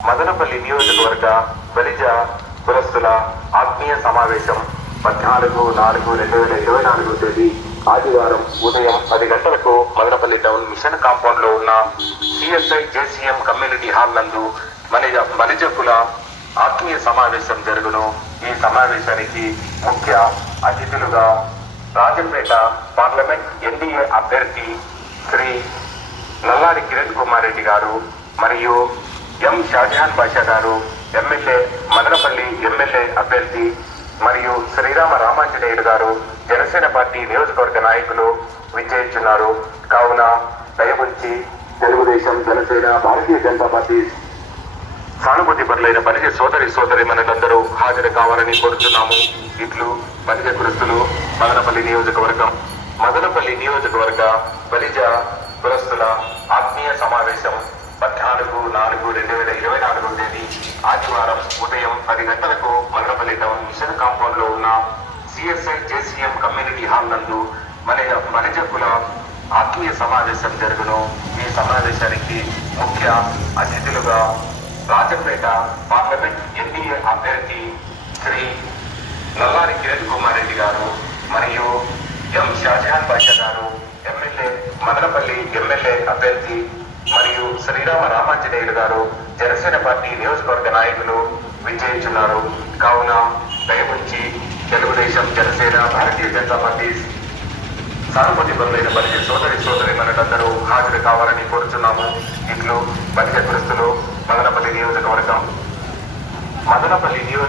మదనపల్లి నియోజకవర్గ బలిజ కులస్తుల ఆత్మీయ సమావేశం పద్నాలుగు నాలుగు రెండు వేల ఇరవై నాలుగు తేదీ ఆదివారం ఉదయం పది గంటలకు మదనపల్లి టౌన్ మిషన్ కాంపౌండ్లో ఉన్న సిఎస్ఐ జేసీఎం కమ్యూనిటీ హాల్ నందు మనిజ బలిజ ఆత్మీయ సమావేశం జరుగును. ఈ సమావేశానికి ముఖ్య అతిథులుగా రాజంపేట పార్లమెంట్ ఎన్డీఏ అభ్యర్థి శ్రీ నల్లారి కిరణ్ కుమార్ రెడ్డి గారు మరియు ఎం షాజహాన్ బాషా గారు ఎమ్మెల్యే మదనపల్లి ఎమ్మెల్యే అభ్యర్థి మరియు శ్రీరామ రామాంజనేయుడు గారు జనసేన పార్టీ నియోజకవర్గ నాయకులు విజయించున్నారు కావున దయవుంచి తెలుగుదేశం జనసేన భారతీయ జనతా పార్టీ సానుభూతి పరులైన పనిచే సోదరి సోదరి మనలందరూ హాజరు కావాలని కోరుతున్నాము. ఇట్లు బలిజ కులస్తులు మదనపల్లి నియోజకవర్గం. మదనపల్లి నియోజకవర్గ బలిజ కులస్తుల ఆత్మీయ సమావేశం. పద్నాలుగు నాలుగు రెండు వేల ఇరవై నాలుగు తేదీ ఆదివారం ఉదయం పది గంటలకు మదనపల్లి టౌన్ మిషన్ కాంపౌండ్లో ఉన్న సిఎస్ఐ జేసీఎం కమ్యూనిటీ హాల్ నందు మన బలిజ ఆత్మీయ సమావేశం జరుగును. ఈ సమావేశానికి ముఖ్య అతిథులుగా రాజపేట పార్లమెంట్ ఎన్డీఏ అభ్యర్థి శ్రీ నల్లారి కిరణ్ కుమార్ రెడ్డి గారు మరియు ఎం షాజహాన్ బాషా గారు ఎమ్మెల్యే మదనపల్లి ఎమ్మెల్యే అభ్యర్థి మరియు శ్రీరామ రామాంజనేయులు గారు జనసేన పార్టీ నియోజకవర్గ నాయకులు విజయించున్నారు కావున దయముంచి తెలుగుదేశం జనసేన భారతీయ జనతా పార్టీ సానుభూతి పరులైన బలిజ సోదరి సోదరి మనలందరూ హాజరు కావాలని కోరుచున్నాము. ఇట్లు బలిజ కులస్తులు మదనపల్లి నియోజకవర్గం. మదనపల్లి నియోజక